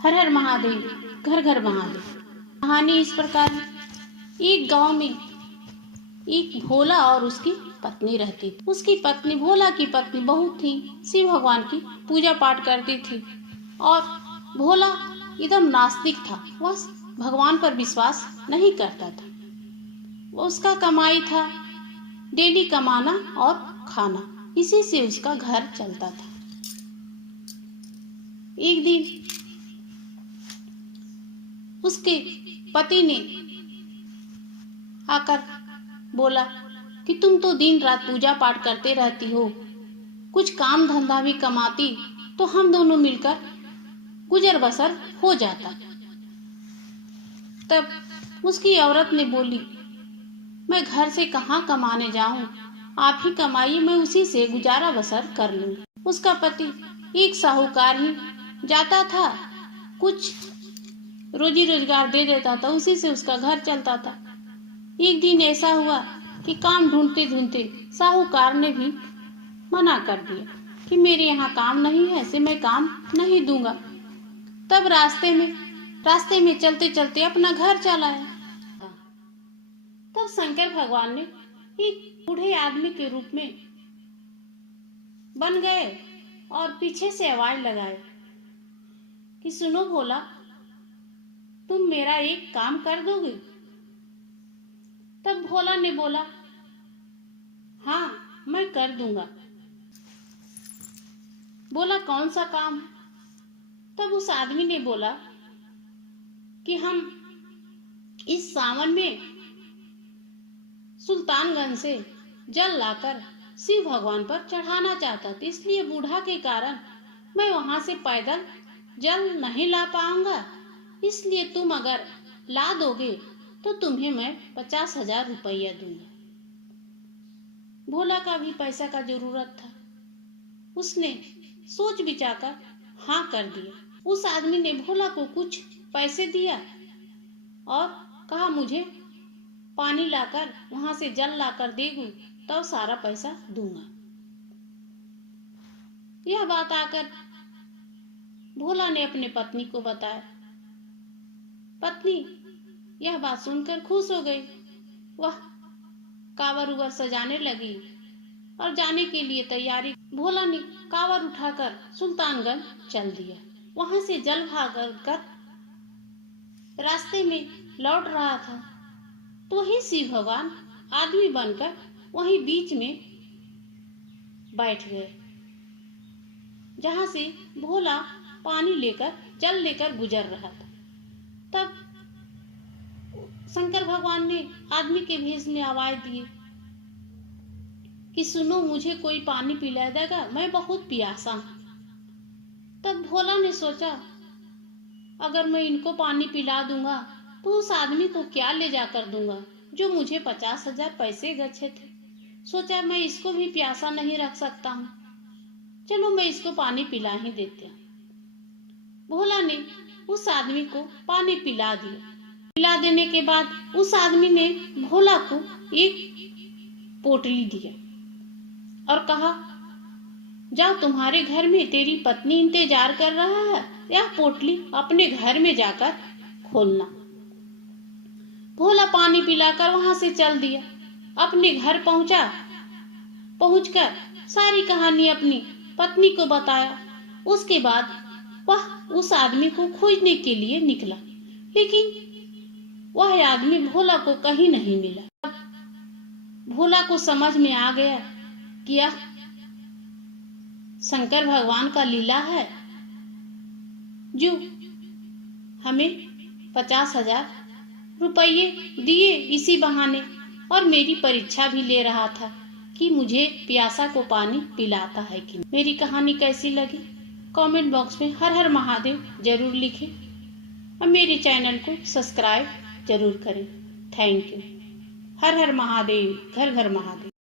हर हर महादेव, घर घर महादेव। कहानी इस प्रकार है। एक गांव में एक भोला और उसकी पत्नी रहती थी। उसकी पत्नी, भोला की पत्नी बहुत ही शिव भगवान की पूजा पाठ करती थी और भोला एकदम नास्तिक था। वह भगवान पर विश्वास नहीं करता था। उसका कमाई था डेली कमाना और खाना, इसी से उसका घर चलता था। एक दिन उसके पति ने आकर बोला कि तुम तो दिन रात पूजा पाठ करते रहती हो, कुछ काम धंधा भी कमाती तो हम दोनों मिलकर गुजर बसर हो जाता। तब उसकी औरत ने बोली, मैं घर से कहाँ कमाने जाऊं, आप ही कमाइए, मैं उसी से गुजारा बसर कर लूंगी। उसका पति एक साहूकार ही जाता था, कुछ रोजी रोजगार दे देता था, उसी से उसका घर चलता था। एक दिन ऐसा हुआ कि काम ढूंढते ढूंढते साहूकार ने भी मना कर दिया कि मेरे यहाँ काम नहीं है, ऐसे मैं काम नहीं दूंगा। तब रास्ते में चलते चलते अपना घर चलाया। तब शंकर भगवान ने एक बूढ़े आदमी के रूप में बन गए और पीछे से आवाज लगाए कि सुनो भोला, तुम मेरा एक काम कर दोगे? तब भोला ने बोला, हाँ मैं कर दूंगा। बोला, कौन सा काम? तब उस आदमी ने बोला कि हम इस सावन में सुल्तानगंज से जल लाकर शिव भगवान पर चढ़ाना चाहता था, इसलिए बूढ़ा के कारण मैं वहां से पैदल जल नहीं ला पाऊंगा, इसलिए तुम अगर ला दोगे तो तुम्हें मैं 50,000 रुपया दूंगा। भोला का भी पैसा का जरूरत था, उसने सोच विचार कर हाँ कर दिया। उस आदमी ने भोला को कुछ पैसे दिया और कहा, मुझे पानी लाकर वहां से जल लाकर देगू तो सारा पैसा दूंगा। यह बात आकर भोला ने अपने पत्नी को बताया। पत्नी यह बात सुनकर खुश हो गई। वह कांवर उवर सजाने लगी और जाने के लिए तैयारी। भोला ने कांवर उठाकर सुल्तानगंज चल दिया। वहां से जल भाकर रास्ते में लौट रहा था तो ही शिव भगवान आदमी बनकर वहीं बीच में बैठ गए, जहां से भोला पानी लेकर जल लेकर गुजर रहा था। तब शंकर भगवान ने आदमी के भेष में आवाज दी कि सुनो, मुझे कोई पानी पिला देगा, मैं बहुत प्यासा हूं। तब भोला ने सोचा, अगर मैं इनको पानी पिला दूंगा तो उस आदमी को क्या ले जाकर दूंगा जो मुझे 50,000 पैसे गच्छे थे। सोचा, मैं इसको भी प्यासा नहीं रख सकता हूँ, चलो मैं इसको पानी पिला ही देते हैं। भोला ने उस आदमी को पानी पिला दिया। पिला देने के बाद उस आदमी ने भोला को एक पोटली दिया और कहा, जाओ, तुम्हारे घर में तेरी पत्नी इंतजार कर रहा है, यह पोटली अपने घर में जाकर खोलना। भोला पानी पिलाकर वहां से चल दिया। अपने घर पहुंचकर सारी कहानी अपनी पत्नी को बताया। उसके बाद वह उस आदमी को खोजने के लिए निकला, लेकिन वह आदमी भोला को कहीं नहीं मिला। भोला को समझ में आ गया कि यह शंकर भगवान का लीला है, जो हमें 50,000 रुपये दिए इसी बहाने और मेरी परीक्षा भी ले रहा था कि मुझे प्यासा को पानी पिलाता है कि नहीं। मेरी कहानी कैसी लगी कमेंट बॉक्स में हर हर महादेव जरूर लिखें और मेरे चैनल को सब्सक्राइब जरूर करें। Thank you. हर हर महादेव, घर घर महादेव।